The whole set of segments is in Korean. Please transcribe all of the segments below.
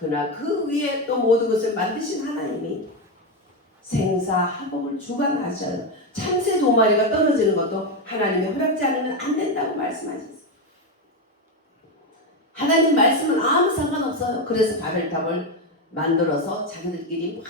그러나 그 위에 또 모든 것을 만드신 하나님이 생사화복을 주관하셔요. 참새 2마리가 떨어지는 것도 하나님이 허락지 않으면 안 된다고 말씀하셨어요. 하나님 말씀은 아무 상관없어요. 그래서 바벨탑을 만들어서 자기들끼리 막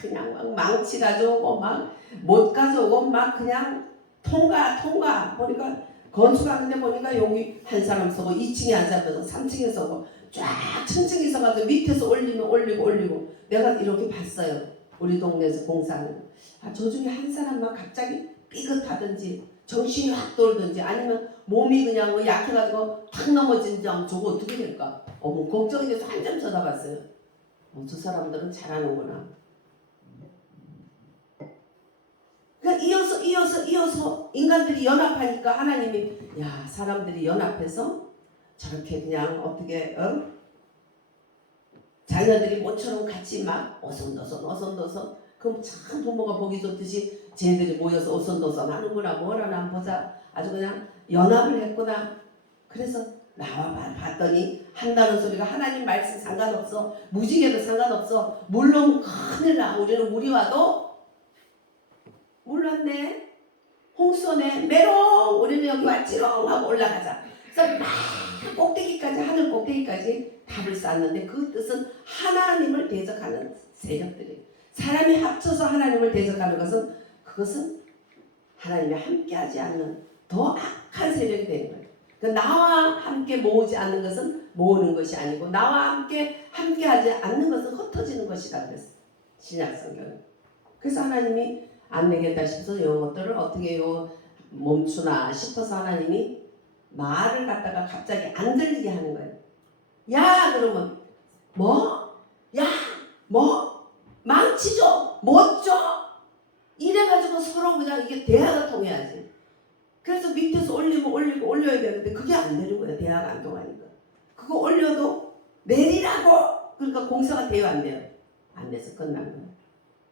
그냥 막 망치 가져오고 막 못 가져오고 막 그냥 통과 보니까 건축하는데 보니까 여기 한 사람 서고 2층에 한 사람 서고 3층에 서고 쫙 층층이 서가지고 밑에서 올리고 내가 이렇게 봤어요. 우리 동네에서 공사하는 저 중에 한 사람만 갑자기 삐끗하든지 정신이 확 돌든지 아니면 몸이 그냥 약해가지고 탁 넘어진지 하면 저거 어떻게 될까? 걱정이 돼서 한참 쳐다봤어요. 저 사람들은 잘하는구나. 그러니까 이어서 인간들이 연합하니까 하나님이 야 사람들이 연합해서 저렇게 그냥 어떻게 자녀들이 모처럼 같이 막 어선도선 그럼 참 부모가 보기 좋듯이 쟤들이 모여서 어선도선 하는구나 뭐라나 보자 아주 그냥 연합을 했구나. 그래서 나와 봤더니 한다는 소리가 하나님 말씀 상관없어 무지개도 상관없어 물론 큰일 나 우리는 우리와도 몰랐네 홍수네 메롱 우리는 여기 왔지롱 하고 올라가자. 그래서 막 꼭대기까지 하늘 꼭대기까지 답을 쌓았는데 그 뜻은 하나님을 대적하는 세력들이 사람이 합쳐서 하나님을 대적하는 것은 그것은 하나님이 함께하지 않는 더 악한 세력이 되는 거예요. 그러니까 나와 함께 모으지 않는 것은 모으는 것이 아니고 나와 함께하지 않는 것은 흩어지는 것이다 그랬어요. 신약성경은. 그래서 하나님이 안 되겠다 싶어서 이것들을 어떻게 멈추나 싶어서 하나님이 말을 갖다가 갑자기 안 들리게 하는 거예요. 야 그러면 망치죠 못죠 이래가지고 서로 그냥 이게 대화가 통해야지. 그래서 밑에서 올려야 되는데 그게 안 되는 거예요. 대화가 안 통하니까. 그거 올려도 내리라고 그러니까 공사가 돼요 안 돼요? 안 돼서 끝난 거예요.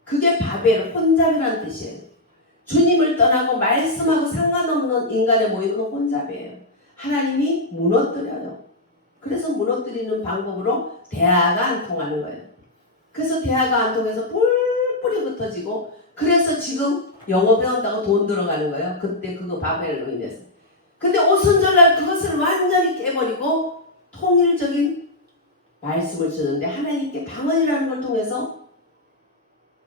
그게 바벨 혼잡이라는 뜻이에요. 주님을 떠나고 말씀하고 상관없는 인간의 모임은 혼잡이에요. 하나님이 무너뜨려요. 그래서 무너뜨리는 방법으로 대화가 안 통하는 거예요. 그래서 대화가 안 통해서 뿔뿔이 흩어지고 그래서 지금 영어 배운다고 돈 들어가는 거예요. 그때 그거 바벨로 인해서. 근데 오순절날 그것을 완전히 깨버리고 통일적인 말씀을 주는데 하나님께 방언이라는 걸 통해서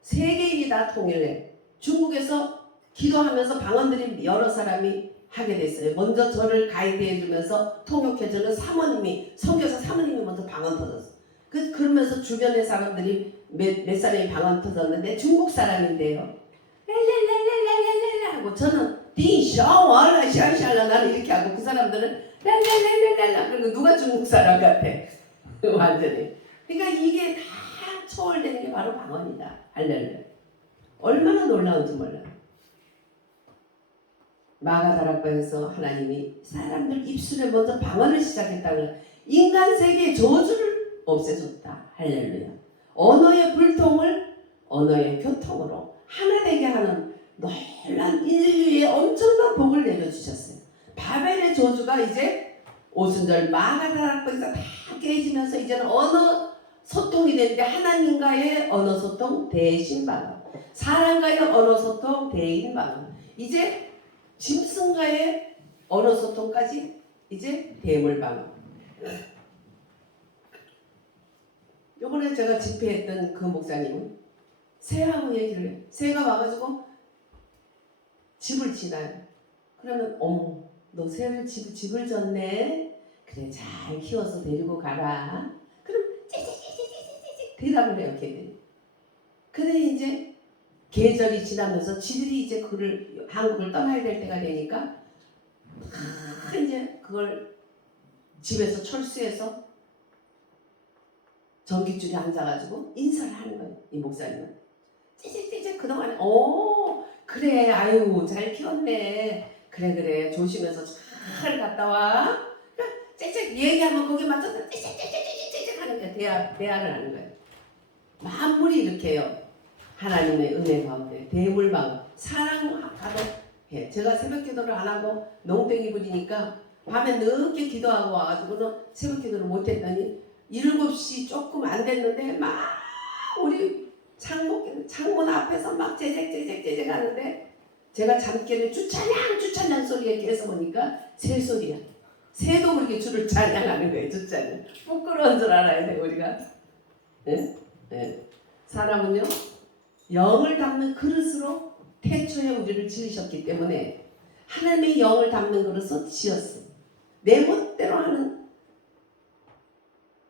세계인이 다 통일해. 중국에서 기도하면서 방언들이 여러 사람이 하게 됐어요. 먼저 저를 가이드해 주면서 통역해주는 사모님이 선교사 사모님이 먼저 방언 터졌어. 그러면서 주변의 사람들이 몇 사람이 방언 터졌는데 중국 사람인데요. 랄랄랄랄랄랄랄라 하고 저는 디샤워라 샤샤라 나는 이렇게 하고 그 사람들은 랄랄랄랄랄라 그리고 누가 중국 사람 같아. 완전히. 그러니까 이게 다 초월되는 게 바로 방언이다. 할렐루야. 얼마나 놀라운지 몰라. 마가다락방에서 하나님이 사람들 입술에 먼저 방언을 시작했다는 인간 세계의 저주를 없애줬다. 할렐루야. 언어의 불통을 언어의 교통으로 하나 되게 하는 놀란 인류의 엄청난 복을 내려주셨어요. 바벨의 저주가 이제 오순절 마가다락방에서 다 깨지면서 이제는 언어 소통이 되는데 하나님과의 언어 소통 대신 방언, 사람과의 언어 소통 대인 방언, 이제 짐승과의 언어 소통까지 이제 대물 방언. 요번에 제가 집회했던 그 목사님은 새하고 얘기를 해요. 새가 와가지고 집을 지나요. 그러면 어머 너 새를 집을 졌네. 그래 잘 키워서 데리고 가라. 그럼 찌찌찌찌찌찌 대답을 해요 걔들이. 근데 이제 계절이 지나면서 지들이 이제 한국을 떠나야 될 때가 되니까 이제 그걸 집에서 철수해서 전깃줄에 앉아가지고 인사를 하는 거예요. 이 목사님은 찌직찌직 그동안에 그래 아유 잘 키웠네 그래 조심해서 잘 갔다 와 찌직 얘기하면 거기 맞춰서 찌직 하는 거예요. 대화를 하는 거예요. 만물이 이렇게 해요. 하나님의 은혜 가운데 대물방 사랑하도 해. 제가 새벽 기도를 안 하고 농땡이 부리니까 밤에 늦게 기도하고 와가지고는 새벽 기도를 못했더니 7시 조금 안 안 됐는데 막 우리 창문 앞에서 막 제잭 하는데 제가 잠결에 주찬양 소리에 깨서 보니까 새 소리야. 새도 그렇게 주를 찬양하는 거예요. 주찬양. 부끄러운 줄 알아야 돼 우리가. 네? 네. 사람은요 영을 담는 그릇으로 태초에 우리를 지으셨기 때문에 하나님의 영을 담는 그릇으로 지었어요. 내 멋대로 하는,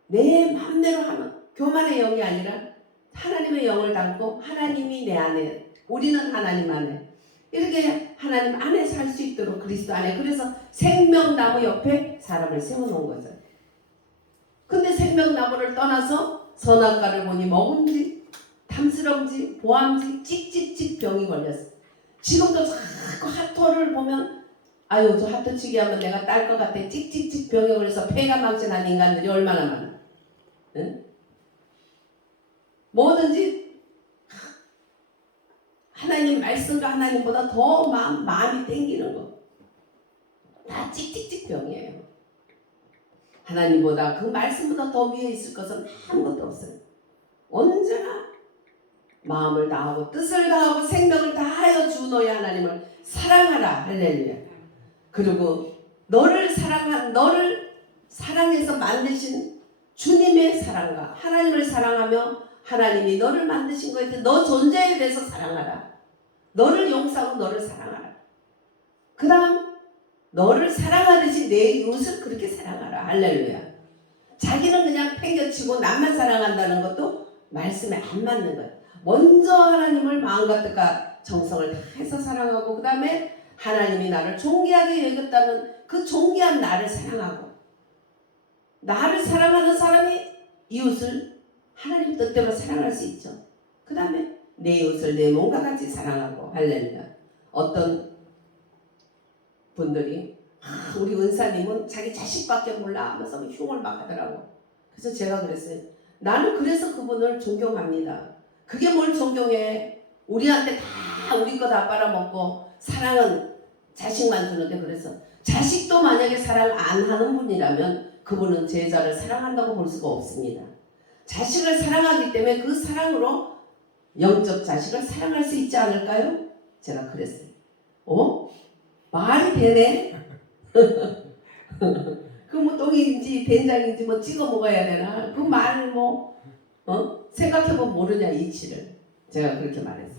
내 마음대로 하는 교만의 영이 아니라 하나님의 영을 담고 하나님이 내 안에, 우리는 하나님 안에 이렇게 하나님 안에 살 수 있도록 그리스도 안에. 그래서 생명나무 옆에 사람을 세워놓은 거죠. 근데 생명나무를 떠나서 선악과를 보니 먹음직, 탐스러움직, 보암직, 찍찍찍 병이 걸렸어. 지금도 자꾸 핫토를 보면 아유 저 핫토치기 하면 내가 딸 것 같아. 찍찍찍 병에 걸려서 폐가 망신한 인간들이 얼마나 많아. 응? 뭐든지 하나님 말씀과 하나님보다 더 마음이 땡기는 거. 다 찍찍찍 병이에요. 하나님보다 그 말씀보다 더 위에 있을 것은 아무것도 없어요. 언제나 마음을 다하고 뜻을 다하고 생명을 다하여 주 너의 하나님을 사랑하라. 할렐루야. 그리고 너를 사랑해서 만드신 주님의 사랑과 하나님을 사랑하며 하나님이 너를 만드신 거에 대해 너 존재에 대해서 사랑하라. 너를 용서하고 너를 사랑하라. 그 다음 너를 사랑하듯이 내 이웃을 그렇게 사랑하라. 할렐루야. 자기는 그냥 팽겨치고 남만 사랑한다는 것도 말씀에 안 맞는 거예요. 먼저 하나님을 마음과 뜻과 정성을 다해서 사랑하고 그 다음에 하나님이 나를 존귀하게 여겼다는 그 존귀한 나를 사랑하고, 나를 사랑하는 사람이 이웃을 하나님 뜻대로 사랑할 수 있죠. 그 다음에 내 이웃을 내 몸과 같이 사랑하고. 할렐루야. 어떤 분들이 우리 은사님은 자기 자식밖에 몰라 하면서 흉을 막 하더라고. 그래서 제가 그랬어요. 나는 그래서 그분을 존경합니다. 그게 뭘 존경해. 우리한테 다 우리 거 다 빨아먹고 사랑은 자식만 주는데, 그래서 자식도 만약에 사랑 안 하는 분이라면 그분은 제자를 사랑한다고 볼 수가 없습니다. 자식을 사랑하기 때문에 그 사랑으로 영적 자식을 사랑할 수 있지 않을까요? 제가 그랬어요. 말이 되네? 그 뭐 똥인지 된장인지 뭐 찍어 먹어야 되나? 그 말 생각해보면 모르냐 이치를. 제가 그렇게 말했어요.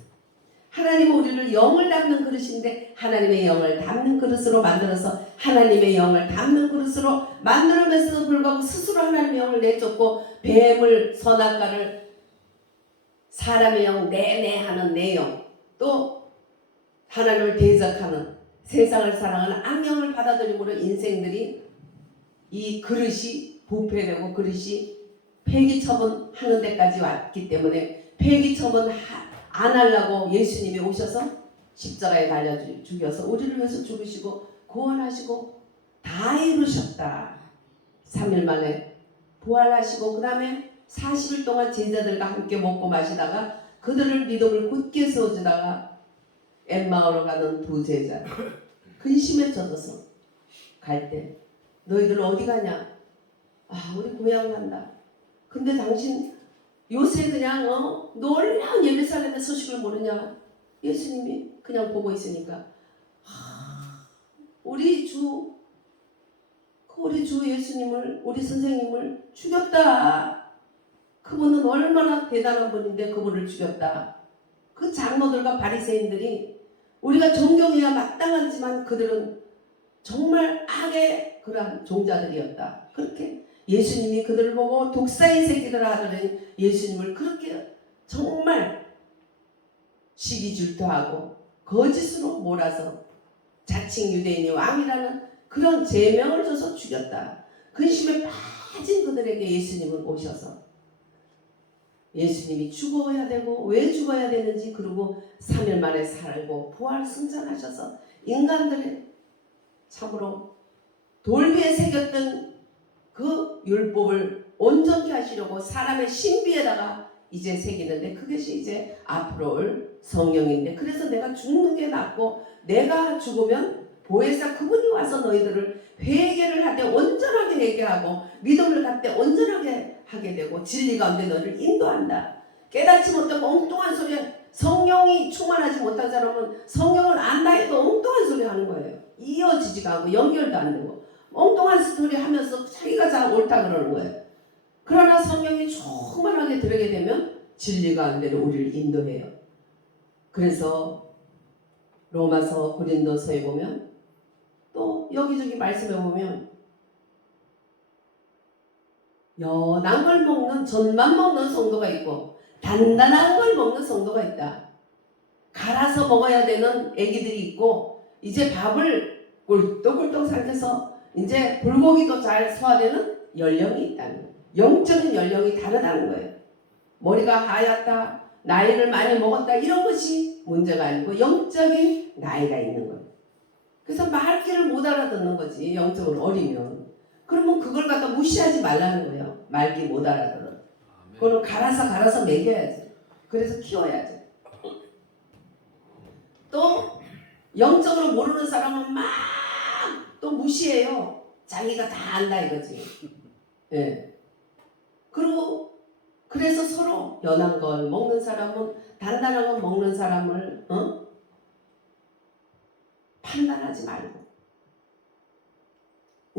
하나님은 우리를 영을 담는 그릇인데 하나님의 영을 담는 그릇으로 만들어서 하나님의 영을 담는 그릇으로 만들면서도 불구하고 스스로 하나님의 영을 내쫓고 뱀을, 선악과를, 사람의 영 내내하는 내 영, 또 하나님을 대적하는 세상을 사랑하는 악령을 받아들임으로 인생들이 이 그릇이 부패되고 그릇이 폐기처분하는 데까지 왔기 때문에 폐기처분 안 하려고 예수님이 오셔서 십자가에 달려 죽여서 우리를 위해서 죽으시고 구원하시고 다 이루셨다. 3일 만에 부활하시고 그 다음에 40일 동안 제자들과 함께 먹고 마시다가 그들을 믿음을 굳게 세워주다가 엠마오로 가는 두 제자 근심에 젖어서 갈 때 너희들 어디 가냐? 우리 고향 간다. 근데 당신 요새 그냥 놀라운 예루살렘의 소식을 모르냐? 예수님이 그냥 보고 있으니까 우리 주 예수님을, 우리 선생님을 죽였다. 그분은 얼마나 대단한 분인데 그분을 죽였다. 그 장로들과 바리새인들이 우리가 존경해야 마땅하지만 그들은 정말 악의 그러한 종자들이었다. 그렇게 예수님이 그들을 보고 독사의 새끼들아 하더니 예수님을 그렇게 정말 시기질투하고 거짓으로 몰아서 자칭 유대인이 왕이라는 그런 제명을 줘서 죽였다. 근심에 빠진 그들에게 예수님은 오셔서 예수님이 죽어야 되고 왜 죽어야 되는지, 그리고 3일 만에 살고 부활 승천하셔서 인간들의 참으로 돌비에 새겼던 그 율법을 온전히 하시려고 사람의 신비에다가 이제 새기는데, 그것이 이제 앞으로 올 성령인데, 그래서 내가 죽는 게 낫고 내가 죽으면 보혜사 그분이 와서 너희들을 회개를 할 때 온전하게 회개하고 믿음을 갖을 때 온전하게 하게 되고 진리 가운데 너를 인도한다. 깨닫지 못하고 엉뚱한 소리, 성령이 충만하지 못한 사람은 성령을 안다 해도 엉뚱한 소리 하는 거예요. 이어지지가 않고 연결도 안 되고 엉뚱한 소리 하면서 자기가 다 옳다 그러는 거예요. 그러나 성령이 충만하게 들게 되면 진리 가운데로 우리를 인도해요. 그래서 로마서 고린도서에 보면 또 여기저기 말씀해 보면 연한 걸 먹는 젖만 먹는 성도가 있고 단단한 걸 먹는 성도가 있다. 갈아서 먹어야 되는 애기들이 있고 이제 밥을 꿀떡꿀떡 삼켜서 이제 불고기도 잘 소화되는 연령이 있다는 거예요. 영적인 연령이 다르다는 거예요. 머리가 하얗다, 나이를 많이 먹었다 이런 것이 문제가 아니고 영적인 나이가 있는 거예요. 그래서 말귀를 못 알아듣는 거지. 영적으로 어리면. 그러면 그걸 갖다 무시하지 말라는 거예요. 말귀 못 알아들어. 그거는 갈아서 먹여야지. 그래서 키워야지. 또 영적으로 모르는 사람은 막 또 무시해요. 자기가 다 안다 이거지. 예. 그리고 그래서 서로 연한 걸 먹는 사람은 단단한 걸 먹는 사람을 판단하지 말고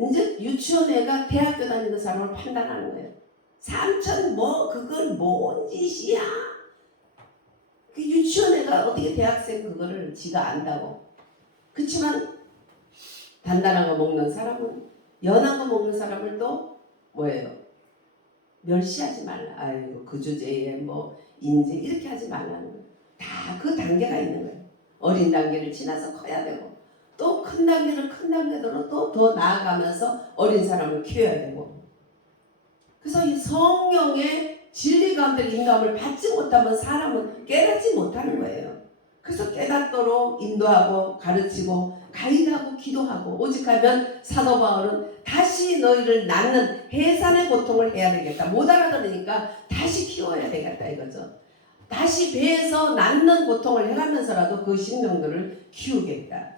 이제 유치원 애가 대학교 다니는 사람을 판단하는 거예요. 삼촌 그건 뭔 짓이야? 그 유치원 애가 어떻게 대학생 그거를 지가 안다고. 그렇지만 단단한 거 먹는 사람은 연한 거 먹는 사람을 또 뭐예요? 멸시하지 말라. 아이고 그 주제에 인지 이렇게 하지 말라는 거예요. 다 그 단계가 있는 거예요. 어린 단계를 지나서 커야 되고 또 큰 단계대로 또 더 나아가면서 어린 사람을 키워야 되고. 그래서 이 성령의 진리 가운데 인도함을 받지 못하면 사람은 깨닫지 못하는 거예요. 그래서 깨닫도록 인도하고 가르치고 가이드하고 기도하고 오직하면 사도 바울은 다시 너희를 낳는 해산의 고통을 해야 되겠다. 못 알아들으니까 다시 키워야 되겠다 이거죠. 다시 배에서 낳는 고통을 해가면서라도 그 심령들을 키우겠다.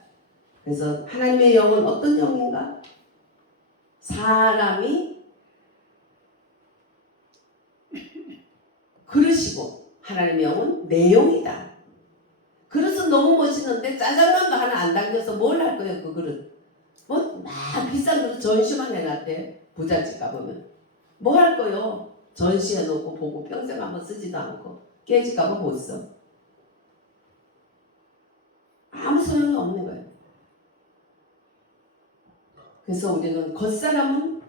그래서 하나님의 영은 어떤 영인가? 사람이 그릇이고 하나님의 영은 내용이다. 그릇은 너무 멋있는데 짜장면도 하나 안 담겨서 뭘 할 거예요 그 그릇. 막 비싼 그릇 전시만 해놨대. 부잣집 가보면 뭐 할 거요? 전시해놓고 보고 평생 한번 쓰지도 않고 깨질까봐 못 써. 아무 소용이 없는 거예요. 그래서 우리는 겉사람은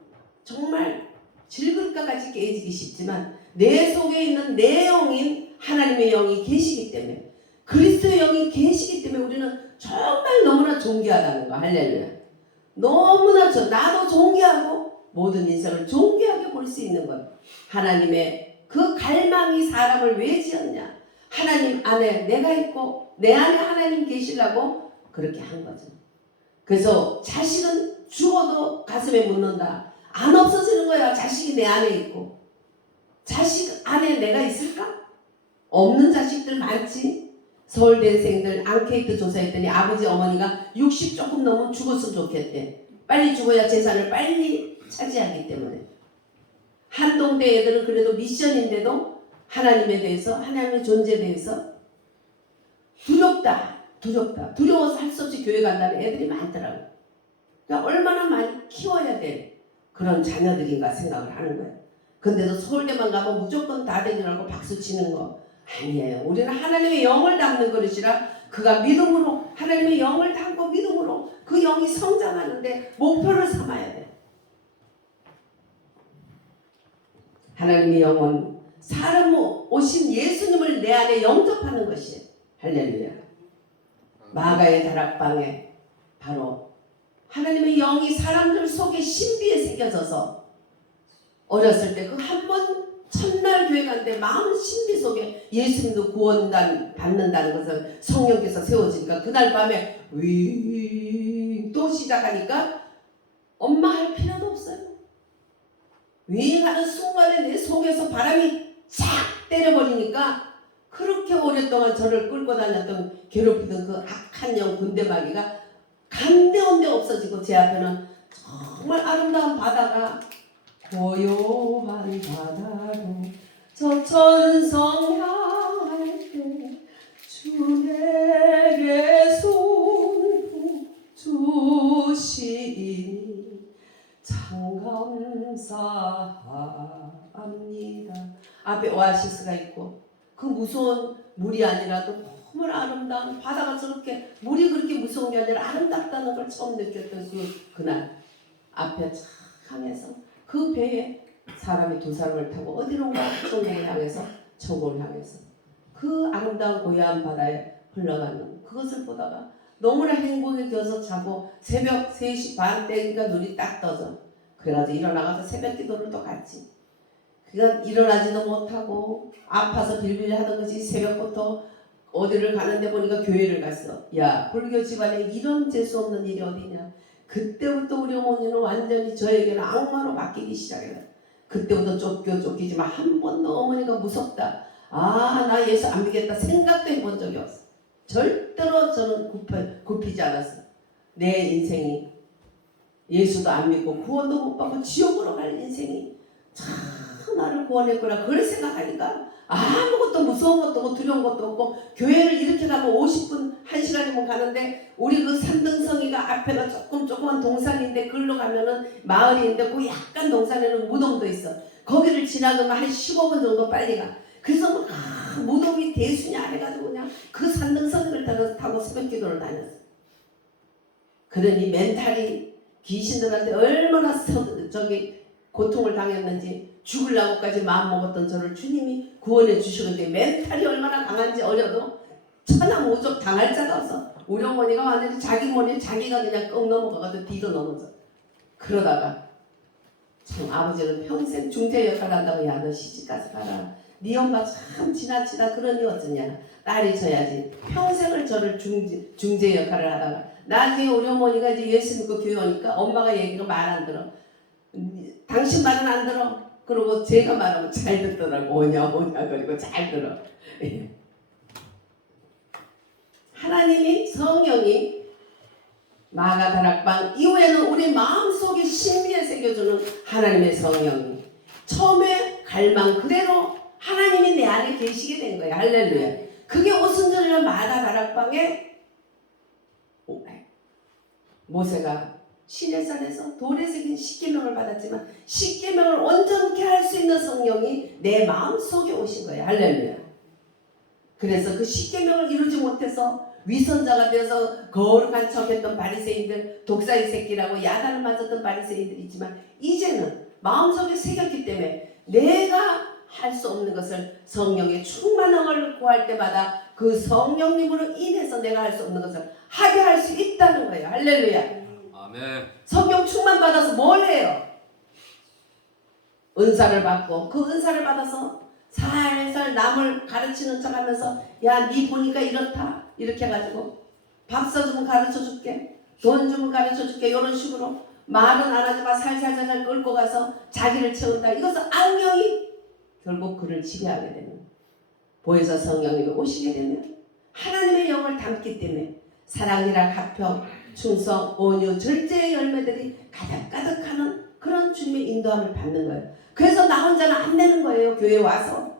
정말 질그릇과 같이 깨지기 쉽지만 내 속에 있는 내용인 하나님의 영이 계시기 때문에 그리스도의 영이 계시기 때문에 우리는 정말 너무나 존귀하다는 거. 할렐루야. 너무나 나도 존귀하고 모든 인생을 존귀하게 볼 수 있는 것. 하나님의 그 갈망이 사람을 왜 지었냐. 하나님 안에 내가 있고 내 안에 하나님 계시려고 그렇게 한 거죠. 그래서 자식은 죽어도 가슴에 묻는다. 안 없어지는 거야. 자식이 내 안에 있고. 자식 안에 내가 있을까? 없는 자식들 많지. 서울대생들 앙케이트 조사했더니 아버지 어머니가 60 조금 넘으면 죽었으면 좋겠대. 빨리 죽어야 재산을 빨리 차지하기 때문에. 한동대 애들은 그래도 미션인데도 하나님에 대해서 하나님의 존재에 대해서 두려워서 할 수 없이 교회 간다는 애들이 많더라고요. 그러니까 얼마나 많이 키워야 될 그런 자녀들인가 생각을 하는 거예요. 근데도 서울대만 가면 무조건 다 되느라고 박수 치는 거 아니에요. 우리는 하나님의 영을 담는 그릇이라 그가 믿음으로 하나님의 영을 담고 믿음으로 그 영이 성장하는데 목표를 삼아야 돼. 하나님의 영은 사람 오신 예수님을 내 안에 영접하는 것이에요. 할렐루야. 마가의 다락방에 바로 하나님의 영이 사람들 속에 신비에 새겨져서 어렸을 때 그 한 번 첫날 교회 갔는데 마음 신비 속에 예수님도 구원단 받는다는 것을 성령께서 세워지니까 그날 밤에 또 시작하니까 엄마 할 필요도 없어요. 하는 순간에 내 속에서 바람이 쫙 때려버리니까 그렇게 오랫동안 저를 끌고 다녔던 괴롭히던 그 악한 영 군대마귀가 간데온데 없어지고 제 앞에는 정말 아름다운 바다가 고요한 바다로 저 천성 향할 때 주 내게 손 주시니 참 감사합니다. 앞에 오아시스가 있고 그 무서운 물이 아니라도 너무나 아름다운 바다가 저렇게 물이 그렇게 무서운 게 아니라 아름답다는 걸 처음 느꼈던 그날 앞에 쫙 향해서 그 배에 사람이 두 사람을 타고 어디론가 천국을 향해서 천국을 향해서 그 아름다운 고요한 바다에 흘러가는 그것을 보다가 너무나 행복에 겨서 자고 새벽 3시 반 때니까 눈이 딱 떠져. 그래가지고 일어나가서 새벽 기도를 또 갔지. 그러니까 일어나지도 못하고 아파서 빌빌 하던 것이 새벽부터 어디를 가는데 보니까 교회를 갔어. 야, 불교 집안에 이런 재수 없는 일이 어디냐. 그때부터 우리 어머니는 완전히 저에게는 악마로 바뀌기 시작해요. 그때부터 쫓기지만 한 번도 어머니가 무섭다. 아, 나 예수 안 믿겠다 생각도 해본 적이 없어. 절대로 저는 굽히지 않았어. 내 인생이 예수도 안 믿고 구원도 못 받고 지옥으로 갈 인생이 참 나를 구원했구나. 그걸 생각하니까 아무것도 무서운 것도 없고 두려운 것도 없고 교회를 이렇게 가면 50분 1시간이면 가는데 우리 그 산등성이가 앞에가 조그만 동산인데 글로 가면은 마을인데 그 약간 동산에는 무덤도 있어. 거기를 지나가면 한 15분 정도 빨리 가. 그래서 막 무덤이 대수냐 해가지고 그냥 그 산등성이를 타고 새벽기도를 다녔어. 그러니 멘탈이 귀신들한테 얼마나 고통을 당했는지 죽으려고까지 마음먹었던 저를 주님이 구원해 주시는데 멘탈이 얼마나 강한지 어려도 천하무적 당할 자가 없어. 우리 어머니가 완전히 자기 머리에 자기가 그냥 끙 넘어가가지고 뒤로 넘어져. 그러다가 참 아버지는 평생 중재 역할을 한다고 야 너 시집가서 가라. 네 엄마 참 지나치다 그러니 어쩌냐. 딸이 져야지. 평생을 저를 중재 역할을 하다가 나중에 우리 어머니가 이제 예수 믿고 교회 오니까 엄마가 얘기가 말 안 들어. 당신 말은 안 들어. 그러고 제가 말하면 잘 듣더라고. 오냐 그리고 잘 들어. 하나님이 성령이 마가다락방 이후에는 우리 마음속에 신비에 새겨주는 하나님의 성령이 처음에 갈망 그대로 하나님이 내 안에 계시게 된 거예요. 할렐루야. 그게 오순절날 마가다락방에 모세가 시내산에서 돌에 새긴 십계명을 받았지만 십계명을 온전케 할 수 있는 성령이 내 마음속에 오신 거예요. 할렐루야. 그래서 그 십계명을 이루지 못해서 위선자가 되어서 거룩한 척했던 바리새인들, 독사의 새끼라고 야단을 맞았던 바리새인들이 있지만 이제는 마음속에 새겼기 때문에 내가 할 수 없는 것을 성령의 충만함을 구할 때마다 그 성령님으로 인해서 내가 할 수 없는 것을 하게 할 수 있다는 거예요. 할렐루야. 아멘. 성령 충만 받아서 뭘 해요? 은사를 받고 그 은사를 받아서 살살 남을 가르치는 척하면서 야, 네 보니까 이렇다 이렇게 해가지고 밥 써주면 가르쳐줄게, 돈 주면 가르쳐줄게 이런 식으로 말은 안 하지만 살살살살 끌고 가서 자기를 채운다. 이것은 악령이 결국 그를 지배하게 되는 보혜사 성령님이 오시게 되면 하나님의 영을 담기 때문에 사랑이라 화평, 충성, 온유, 절제의 열매들이 가득가득하는 그런 주님의 인도함을 받는 거예요. 그래서 나 혼자는 안 되는 거예요. 교회에 와서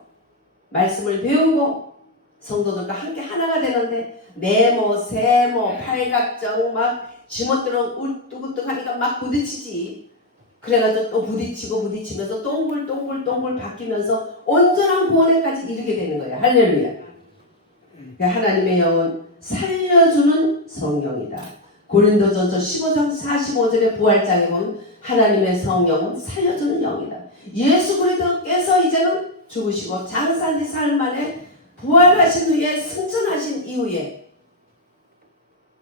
말씀을 배우고 성도들과 함께 하나가 되는데 네모, 세모, 팔각정 막 지멋대로 울뚝울뚝하니까 막 부딪히지. 그래가지고 또 부딪히면서 동글동글 바뀌면서 온전한 구원에까지 이르게 되는 거예요. 할렐루야. 그러니까 하나님의 영은 살려주는 성령이다. 고린도전서 15장 45절의 부활장에 보면 하나님의 성령은 살려주는 영이다. 예수 그리스도께서 이제는 죽으시고 장사한 지 사흘 만에 부활하신 후에 승천하신 이후에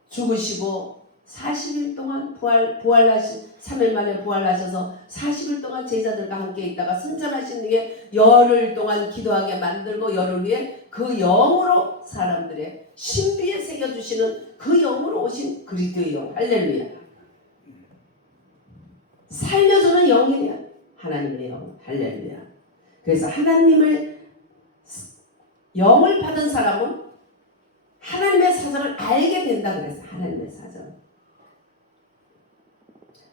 죽으시고 40일 동안 부활하신 3일 만에 부활하셔서 40일 동안 제자들과 함께 있다가 승천하신 후에 열흘 동안 기도하게 만들고 열흘 후에 그 영으로 사람들의 신비에 새겨주시는 그 영으로 오신 그리스도의 영. 할렐루야. 살려주는 영이냐 하나님의 영. 할렐루야. 그래서 하나님을 영을 받은 사람은 하나님의 사정을 알게 된다 그랬어요. 하나님의 사정.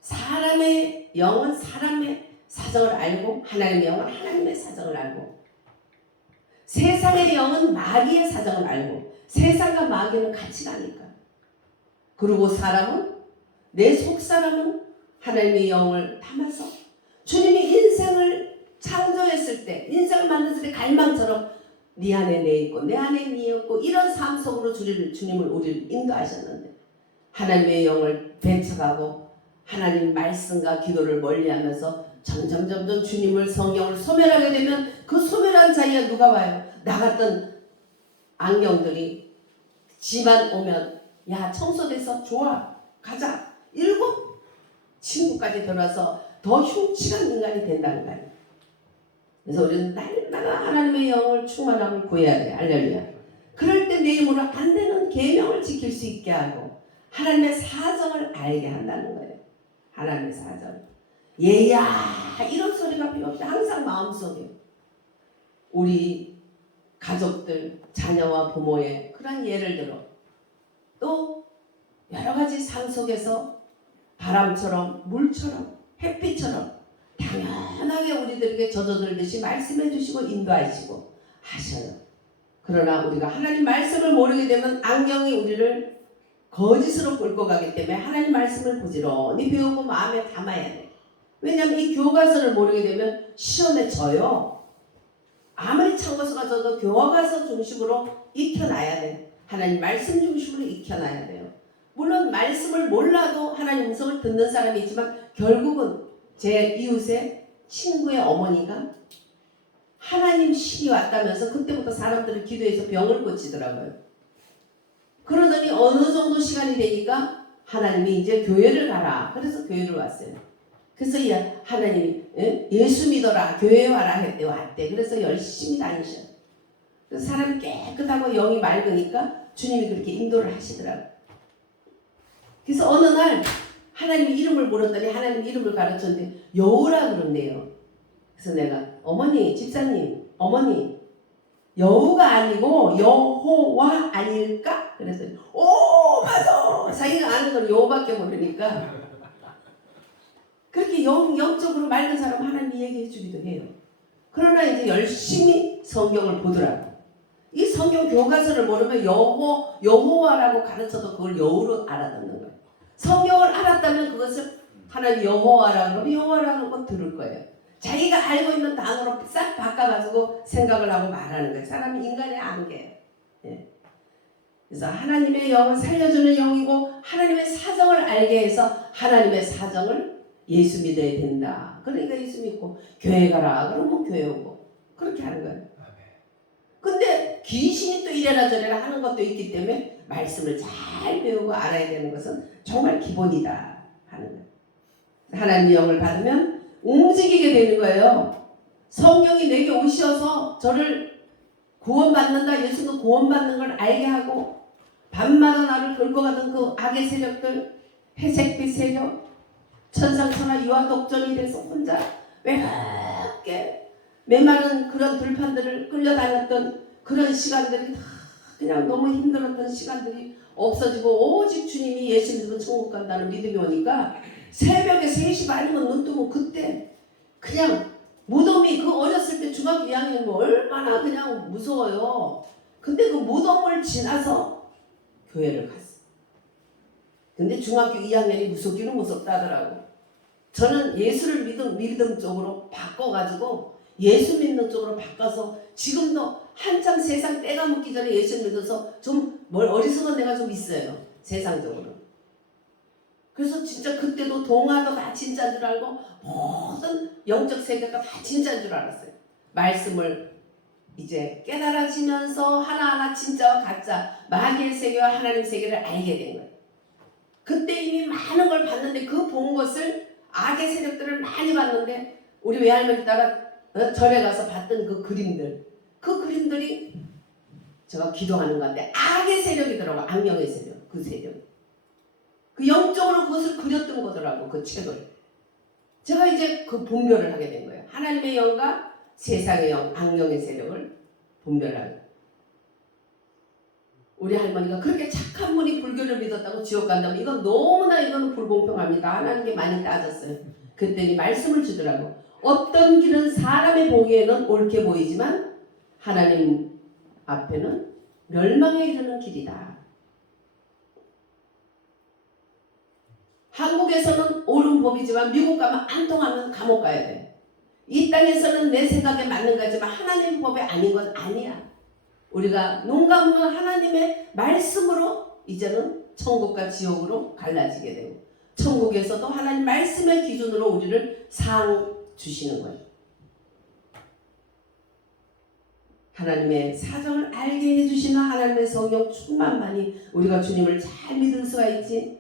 사람의 영은 사람의 사정을 알고 하나님의 영은 하나님의 사정을 알고 세상의 영은 마귀의 사정을 알고 세상과 마귀는 같이 가니까 그리고 사람은 내 속사람은 하나님의 영을 담아서 주님이 인생을 창조했을 때 인생을 만들었을 때 갈망처럼 네 안에 내 있고 내 안에 네 있고 이런 삶 속으로 주님을 우리를 인도하셨는데 하나님의 영을 배척하고 하나님 말씀과 기도를 멀리하면서 점점 주님을 성경을 소멸하게 되면 그 소멸한 자리에 누가 와요? 나 같던 안경들이 집안 오면 야 청소돼서 좋아 가자 일곱 친구까지 들어와서 더 흉측한 인간이 된다는 거예요. 그래서 우리는 날마다 하나님의 영을 충만함을 구해야 돼. 할렐루야. 그럴 때 내 힘으로 안 되는 계명을 지킬 수 있게 하고 하나님의 사정을 알게 한다는 거예요. 하나님의 사정. 얘야 이런 소리가 필요 없이 항상 마음속에 우리 가족들 자녀와 부모의 그런 예를 들어 또 여러 가지 삶 속에서 바람처럼 물처럼 햇빛처럼 당연하게 우리들에게 젖어들듯이 말씀해 주시고 인도하시고 하셔요. 그러나 우리가 하나님 말씀을 모르게 되면 안경이 우리를 거짓으로 끌고 가기 때문에 하나님 말씀을 부지런히 배우고 마음에 담아야 돼. 왜냐하면 이 교과서를 모르게 되면 시험에 져요. 아무리 참고서가 져도 교과서 중심으로 익혀놔야 돼. 하나님 말씀 중심으로 익혀놔야 돼요. 물론 말씀을 몰라도 하나님 음성을 듣는 사람이 있지만 결국은 제 이웃의 친구의 어머니가 하나님 신이 왔다면서 그때부터 사람들을 기도해서 병을 고치더라고요. 그러더니 어느 정도 시간이 되니까 하나님이 이제 교회를 가라. 그래서 교회를 왔어요. 그래서 하나님이 예수 믿어라 교회 와라 했대 왔대. 그래서 열심히 다니셔. 그래서 사람이 깨끗하고 영이 맑으니까 주님이 그렇게 인도를 하시더라고요. 그래서 어느 날 하나님 이름을 물었더니 하나님 이름을 가르쳤는데 여우라 그런대요. 그래서 내가 어머니 집사님 어머니 여우가 아니고 여호와 아닐까? 그랬더니 오 맞아. 자기가 아는 건 여우밖에 모르니까 그렇게 영적으로 맑은 사람 하나님이 얘기해 주기도 해요. 그러나 이제 열심히 성경을 보더라고. 이 성경 교과서를 모르면 여호와라고 가르쳐도 그걸 여우로 알아듣는 거예요. 성경을 알았다면 그것을 하나님 여호와라고 그러면 여호와라는 건 들을 거예요. 자기가 알고 있는 단어로 싹 바꿔가지고 생각을 하고 말하는 거예요. 사람이 인간의 한계예요. 예. 그래서 하나님의 영을 살려주는 영이고 하나님의 사정을 알게 해서 하나님의 사정을 예수 믿어야 된다. 그러니까 예수 믿고 교회 가라 그러면 교회 오고 그렇게 하는 거예요. 근데 귀신이 또 이래라 저래라 하는 것도 있기 때문에 말씀을 잘 배우고 알아야 되는 것은 정말 기본이다 하는 거예요. 하나님의 영을 받으면 움직이게 되는 거예요. 성령이 내게 오셔서 저를 구원받는다. 예수도 구원받는 걸 알게 하고 밤마다 나를 끌고 가던 그 악의 세력들 회색빛 세력 천상천하 유아 독전이 돼서 혼자 외롭게 메마른 그런 들판들을 끌려다녔던 그런 시간들이 다 그냥 너무 힘들었던 시간들이 없어지고 오직 주님이 예수 믿으면 천국 간다는 믿음이 오니까 새벽에 3시 반이면 눈 뜨고 그때 그냥 무덤이 그 어렸을 때 중학교 2학년이면 얼마나 그냥 무서워요. 근데 그 무덤을 지나서 교회를 갔어. 근데 중학교 2학년이 무섭기는 무섭다 하더라고. 저는 예수를 믿음 쪽으로 바꿔가지고 예수 믿는 쪽으로 바꿔서 지금도 한참 세상 때가 묻기 전에 예수 믿어서 좀 어리석은 데가 좀 있어요. 세상적으로. 그래서 진짜 그때도 동화도 다 진짜인 줄 알고 모든 영적 세계가 다 진짜인 줄 알았어요. 말씀을 이제 깨달아지면서 하나하나 진짜와 가짜 마귀의 세계와 하나님 세계를 알게 된 거예요. 그때 이미 많은 걸 봤는데 그 본 것을 악의 세력들을 많이 봤는데 우리 외할머니 따라 절에 가서 봤던 그 그림들이 제가 기도하는 건데 악의 세력이더라고. 악령의 세력. 그 세력. 그 영적으로 그것을 그렸던 거더라고. 그 책을. 제가 이제 그 분별을 하게 된 거예요. 하나님의 영과 세상의 영, 악령의 세력을 분별하는. 우리 할머니가 그렇게 착한 분이 불교를 믿었다고 지옥 간다면 이건 너무나 이거는 불공평합니다. 하나님께 많이 따졌어요. 그랬더니 말씀을 주더라고. 어떤 길은 사람의 보기에는 옳게 보이지만 하나님 앞에는 멸망에 이르는 길이다. 한국에서는 옳은 법이지만 미국 가면 안 통하면 감옥 가야 돼. 이 땅에서는 내 생각에 맞는 거지만 하나님 법이 아닌 건 아니야. 우리가 눈 감으면 하나님의 말씀으로 이제는 천국과 지옥으로 갈라지게 되고 천국에서도 하나님 말씀의 기준으로 우리를 상 주시는 거예요. 하나님의 사정을 알게 해주시는 하나님의 성령 충만만이 우리가 주님을 잘 믿을 수가 있지.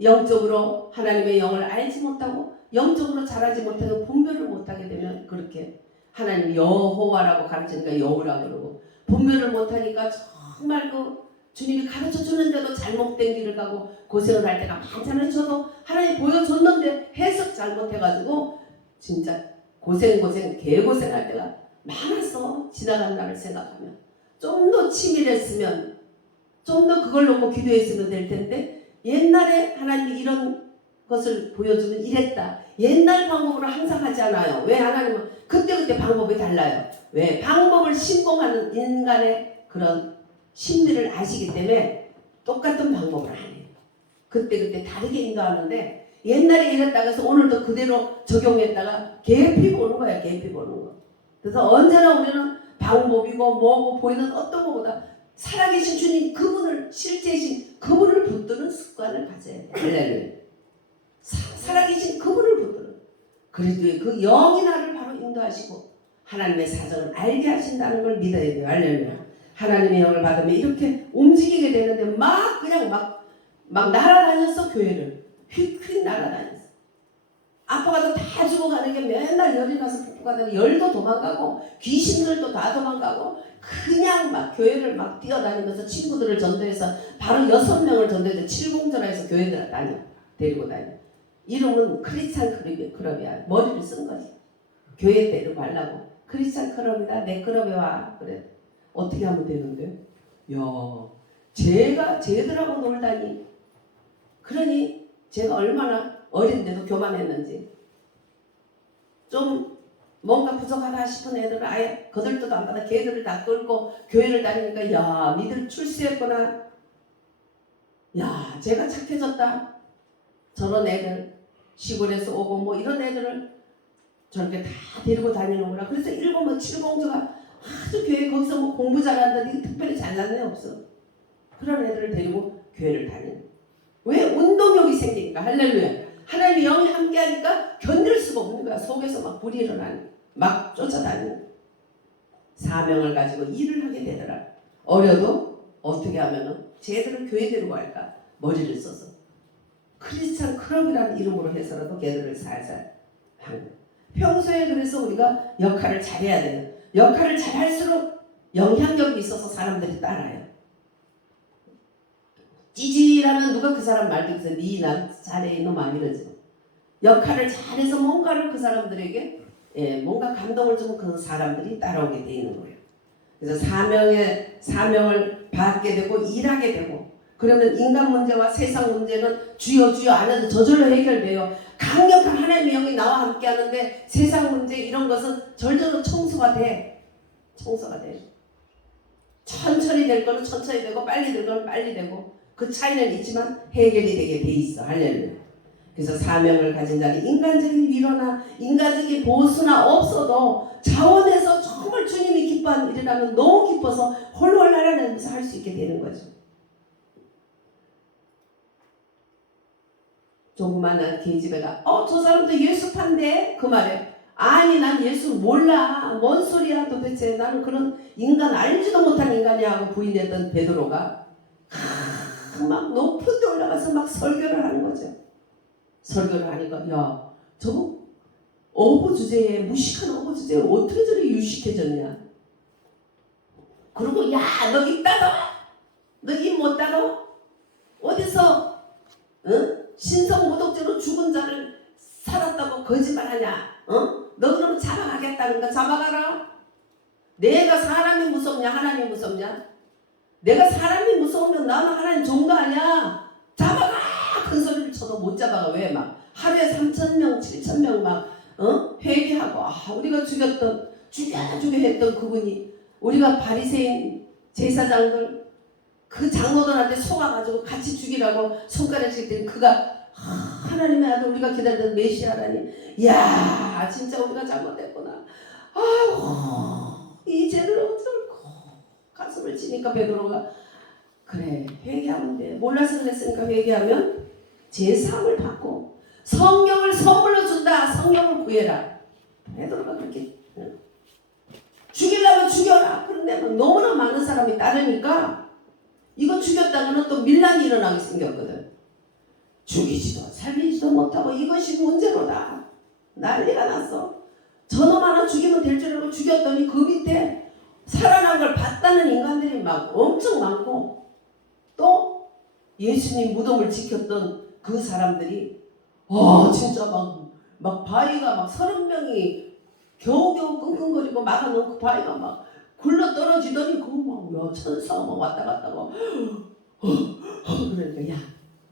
영적으로 하나님의 영을 알지 못하고 영적으로 잘하지 못하고 분별을 못하게 되면 그렇게 하나님 여호와라고 가르치니까 여우라고 그러고 분별을 못하니까 정말 그 주님이 가르쳐 주는데도 잘못된 길을 가고 고생을 할 때가 많잖아요. 저도 하나님 보여줬는데 해석 잘못해가지고 진짜 개고생할 때가 많았어. 지나간 날을 생각하면 좀 더 치밀했으면 좀 더 그걸 놓고 기도했으면 될 텐데 옛날에 하나님이 이런 것을 보여주면 이랬다. 옛날 방법으로 항상 하지 않아요. 왜 하나님은 그때그때 방법이 달라요. 왜? 방법을 신봉하는 인간의 그런 심리를 아시기 때문에 똑같은 방법을 안 해요. 그때그때 다르게 인도하는데 옛날에 이랬다가 해서 오늘도 그대로 적용했다가 계피 보는 거야. 계피 보는 거. 그래서 언제나 우리는 방법이고 뭐고 보이는 어떤 것보다 살아계신 주님 그분을 실제이신 그분을 붙드는 습관을 가져야 돼. 할렐루야. 살아계신 그분을 붙드는 그리스도의 그 영이 나를 바로 인도하시고 하나님의 사정을 알게 하신다는 걸 믿어야 돼요. 할렐루야. 하나님의 영을 받으면 이렇게 움직이게 되는데 막 그냥 막 날아다녔어. 교회를 휙휙 날아다녔어. 아빠가 다 죽어가는 게 맨날 열이 나서 폭풍하더니 열도 도망가고 귀신들도 다 도망가고 그냥 막 교회를 막 뛰어다니면서 친구들을 전도해서 바로 6명을 전도해서 칠공전화해서 교회를 데리고 다녀. 이름은 크리스찬 클럽이야. 머리를 쓴 거지. 교회 데리고 가려고. 크리스찬 클럽이다. 내 클럽에 와. 그래. 어떻게 하면 되는데? 야, 쟤들하고 놀다니. 그러니 제가 얼마나 어린데도 교만했는지. 좀 뭔가 부족하다 싶은 애들은 아예 거들떠도 안 받아 걔들을 다 끌고 교회를 다니니까 야, 니들 출세했구나. 야, 제가 착해졌다. 저런 애들 시골에서 오고 뭐 이런 애들을 저렇게 다 데리고 다니는구나. 그래서 일곱 뭐 칠공주가 아주 교회 거기서 뭐 공부 잘한다니 특별히 잘난 애 없어. 그런 애들을 데리고 교회를 다니는. 왜? 운동력이 생기니까. 할렐루야. 하나님의 영이 함께하니까 견딜 수가 없는 거야. 속에서 막 불이 일어나는, 막 쫓아다니는. 사명을 가지고 일을 하게 되더라. 어려도 어떻게 하면은 쟤들을 교회 데리고 갈까? 머리를 써서 크리스찬 클럽이라는 이름으로 해서라도 걔들을 살살 하는 거야. 평소에 그래서 우리가 역할을 잘해야 돼요. 역할을 잘할수록 영향력이 있어서 사람들이 따라요. 찌질하면 누가 그 사람 말 듣고서 나 잘해 이놈아 이러죠. 역할을 잘해서 뭔가를 그 사람들에게 뭔가 감동을 주면 그 사람들이 따라오게 돼 있는 거예요. 그래서 사명을 받게 되고 일하게 되고 그러면 인간 문제와 세상 문제는 주여 주여 안 해도 저절로 해결돼요. 강력한 하나님의 영이 나와 함께 하는데 세상 문제 이런 것은 절대로 청소가 돼. 청소가 돼. 천천히 될 거는 천천히 되고 빨리 될 거는 빨리 되고 그 차이는 있지만 해결이 되게 돼 있어. 할렐루야. 그래서 사명을 가진 자는 인간적인 위로나 인간적인 보수나 없어도 자원에서 정말 주님이 기뻐하는 일이라면 너무 기뻐서 홀홀 날아다니면서 할 수 있게 되는 거죠. 조그마한 계집애가 저 사람도 예수판데 그 말에 아니 난 예수 몰라 뭔 소리야 도대체 나는 그런 인간 알지도 못한 인간이야 하고 부인했던 베드로가 막 높은 데 올라가서 막 설교를 하는 거죠. 설교를 하니까 야 저거 어부 주제에 무식한 어부 주제에 어떻게 저리 유식해졌냐. 그리고 야 너 입 닫아? 너 입 못 닫아? 어디서 신성모독죄로 죽은 자를 살았다고 거짓말하냐? 너 그러면 잡아가겠다는 거 잡아가라. 내가 사람이 무섭냐 하나님이 무섭냐? 내가 사람이 무서우면 나는 하나님 종도 아니야. 잡아가! 큰 소리를 쳐도 못 잡아가. 왜 막 하루에 3,000명 7,000명 막 회개하고 우리가 죽였던 죽여 했던 그분이 우리가 바리새인 제사장들 그 장로들한테 속아가지고 같이 죽이라고 손가락질 때 그가 하나님의 아들 우리가 기다리던 메시아라니. 이야 진짜 우리가 잘못했구나. 아유 이 죄를 어쩔고 가슴을 치니까 베드로가 그래 회개하면 돼. 몰라서 그랬으니까 회개하면 제사함을 받고 성령을 선물로 준다. 성령을 구해라. 베드로가 그렇게 죽이려면 죽여라. 그런데 너무나 많은 사람이 따르니까 이거 죽였다가는 또 밀란이 일어나게 생겼거든. 죽이지도 살리지도 못하고 이것이 문제로다. 난리가 났어. 저놈 하나 죽이면 될 줄 알고 죽였더니 그 밑에 살아난 걸 봤다는 인간들이 막 엄청 많고 또 예수님 무덤을 지켰던 그 사람들이 진짜 막 바위가 막 30명이 겨우겨우 끙끙거리고 막아놓은 그 바위가 막 굴러 떨어지더니 그거 막 천사가 막 왔다 갔다 막 그러니까 야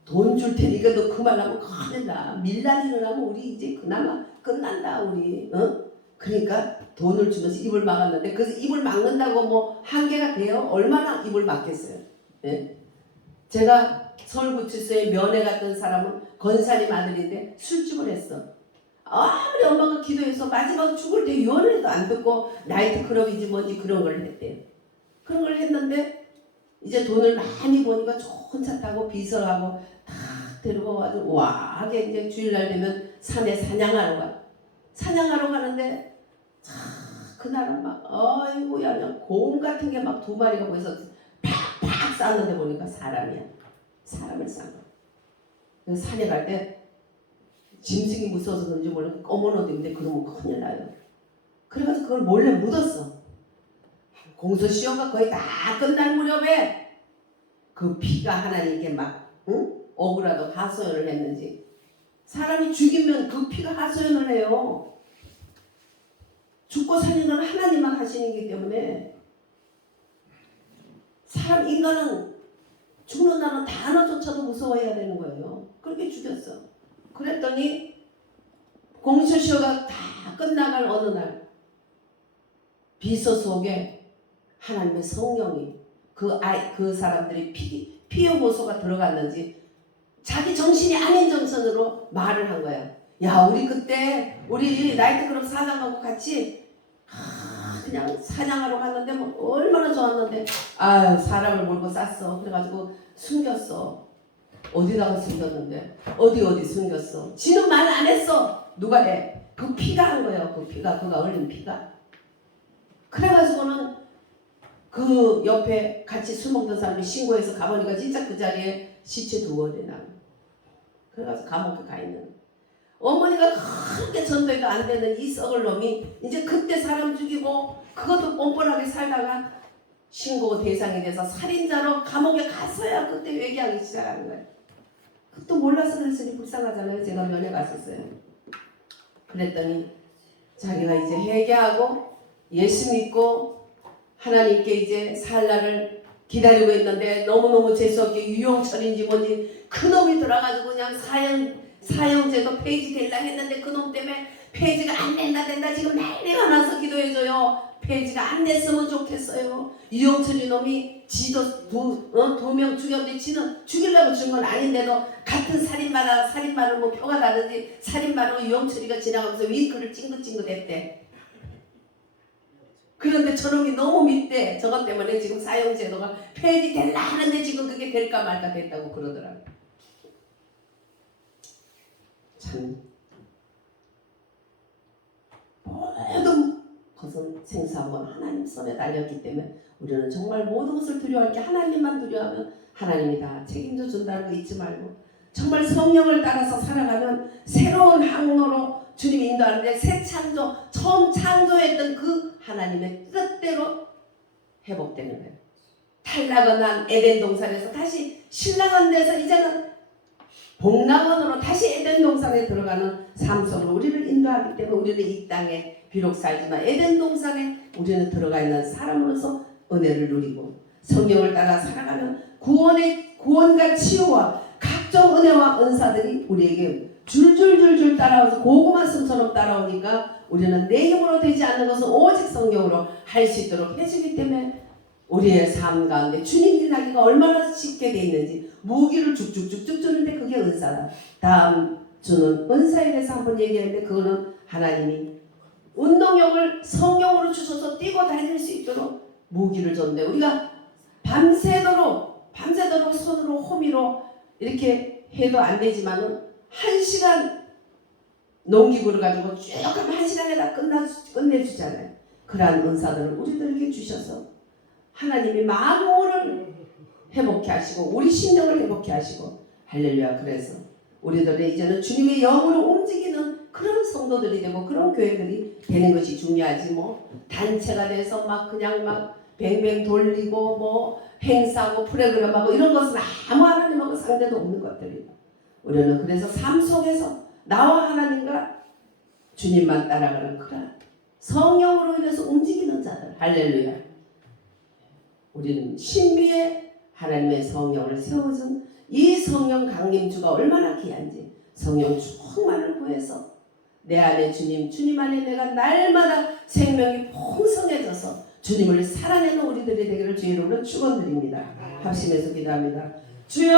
돈 줄 테니까 너 그만하면 큰일 나. 밀란이 일어나면 우리 이제 그나마 끝난다 우리. 그러니까 돈을 주면서 입을 막았는데 그래서 입을 막는다고 뭐 한계가 돼요? 얼마나 입을 막겠어요? 네? 제가 서울구치소에 면회 갔던 사람은 권사님 아들인데 술집을 했어. 아무리 엄마가 기도해서 마지막 죽을 때 유언해도 안 듣고 나이트클럽이지 뭔지 그런 걸 했대요. 그런 걸 했는데 이제 돈을 많이 버니까 좋은 차 타고 비서하고 다 데리고 와서 우아하게 이제 주일날 되면 산에 사냥하러 가. 사냥하러 가는데 그날은 막 아이고야 그냥 곰 같은 게 막 2마리가 보여서 팍팍 쌌는데 보니까 사람이야. 사람을 싼 거야. 그래서 산에 갈 때 짐승이 무서워서 그런지 몰라 검은 옷 입는데 그러면 큰일 나요. 그래가지고 그걸 몰래 묻었어. 공소시효가 거의 다 끝날 무렵에 그 피가 하나님께 막 억울하도 하소연을 했는지. 사람이 죽이면 그 피가 하소연을 해요. 죽고 사는 건 하나님만 하시는 거기 때문에 인간은 죽는다는 단어조차도 무서워해야 되는 거예요. 그렇게 죽였어. 그랬더니 공소시효가 다 끝나갈 어느 날 비서 속에 하나님의 성령이 그 사람들이 피요 보소가 들어갔는지 자기 정신이 아닌 정신으로 말을 한 거야. 야 우리 그때 우리 나이트클럽 사장하고 같이 그냥 사냥하러 갔는데 뭐 얼마나 좋았는데 사람을 몰고 쌌어. 그래가지고 숨겼어. 어디다가 숨겼는데 어디 숨겼어. 지는 말 안 했어. 누가 해? 그 피가 한 거예요. 그 피가 그가 흘린 피가. 그래가지고는 그 옆에 같이 술 먹던 사람이 신고해서 가보니까 진짜 그 자리에 시체 2월이 나. 그래가지고 감옥에 가 있는. 어머니가 그렇게 전도해도 안 되는 이 썩을 놈이 이제 그때 사람 죽이고 그것도 뻔뻔하게 살다가 신고 대상이 돼서 살인자로 감옥에 갔어야 그때 회개하기 시작하는 거예요. 그것도 몰라서 그랬으니 불쌍하잖아요. 제가 면회 갔었어요. 그랬더니 자기가 이제 회개하고 예수 믿고 하나님께 이제 살 날을 기다리고 있는데 너무너무 재수없게 유용철인지 뭔지 그놈이 들어가지고 그냥 사형제도 페이지 될라 했는데 그놈 때문에 페이지가 안 된다 지금 난리가 나서 기도해줘요. 페이지가 안 됐으면 좋겠어요. 유용철이 놈이 지도 두 명 죽였는데 지는 죽이려고 준 건 아닌데도 같은 살인마는 뭐 표가 다르지 살인마로 유용철이가 지나가면서 윙크를 찡긋찡긋했대. 그런데 저놈이 너무 믿대. 저것 때문에 지금 사형제도가 폐지 될라 하는데 지금 그게 될까 말까 됐다고 그러더라고요. 참 모든 것은 생사하고 하나님 손에 달렸기 때문에 우리는 정말 모든 것을 두려워할 게 하나님만 두려워하면 하나님이 다 책임져 준다는 거 잊지 말고 정말 성령을 따라서 살아가면 새로운 항로로 주님이 인도하는데 새 창조, 처음 창조했던 그 하나님의 뜻대로 회복되는 거예요. 탈락은 난 에덴 동산에서 다시 신랑한 데서 이제는 복락원으로 다시 에덴 동산에 들어가는 삶 속으로 우리를 인도하기 때문에 우리는 이 땅에 비록 살지만 에덴 동산에 우리는 들어가 있는 사람으로서 은혜를 누리고 성령을 따라 살아가면 구원과 치유와 각종 은혜와 은사들이 우리에게 줄줄줄줄 따라와서 고구마 숨처럼 따라오니까 우리는 내 힘으로 되지 않는 것은 오직 성령으로 할 수 있도록 해주기 때문에 우리의 삶 가운데 주님 일하기가 얼마나 쉽게 돼 있는지 무기를 쭉쭉쭉쭉 주는데 그게 은사다. 다음 주는 은사에 대해서 한번 얘기하는데 그거는 하나님이 운동력을 성령으로 주셔서 뛰고 다닐 수 있도록 무기를 줬는데 우리가 밤새도록 손으로 호미로 이렇게 해도 안 되지만은 1시간 농기구를 가지고 쭉 하면 1시간에 다 끝내주잖아요. 그러한 은사들을 우리들에게 주셔서 하나님이 만물을 회복케 하시고 우리 심령을 회복케 하시고 할렐루야. 그래서 우리들은 이제는 주님의 영으로 움직이는 그런 성도들이 되고 그런 교회들이 되는 것이 중요하지 뭐 단체가 돼서 막 그냥 막 뱅뱅 돌리고 뭐 행사하고 프로그램하고 이런 것은 아무 하나님하고 상대도 없는 것들이고 우리는 그래서 삶 속에서 나와 하나님과 주님만 따라가는 그런 성령으로 인해서 움직이는 자들 할렐루야. 우리는 신비의 하나님의 성령을 세워준 이 성령 강림주가 얼마나 귀한지 성령 충만을 구해서 내 안에 주님 안에 내가 날마다 생명이 풍성해져서 주님을 살아내는 우리들이 되기를 주의 이름으로 축원드립니다. 합심해서 기도합니다. 주여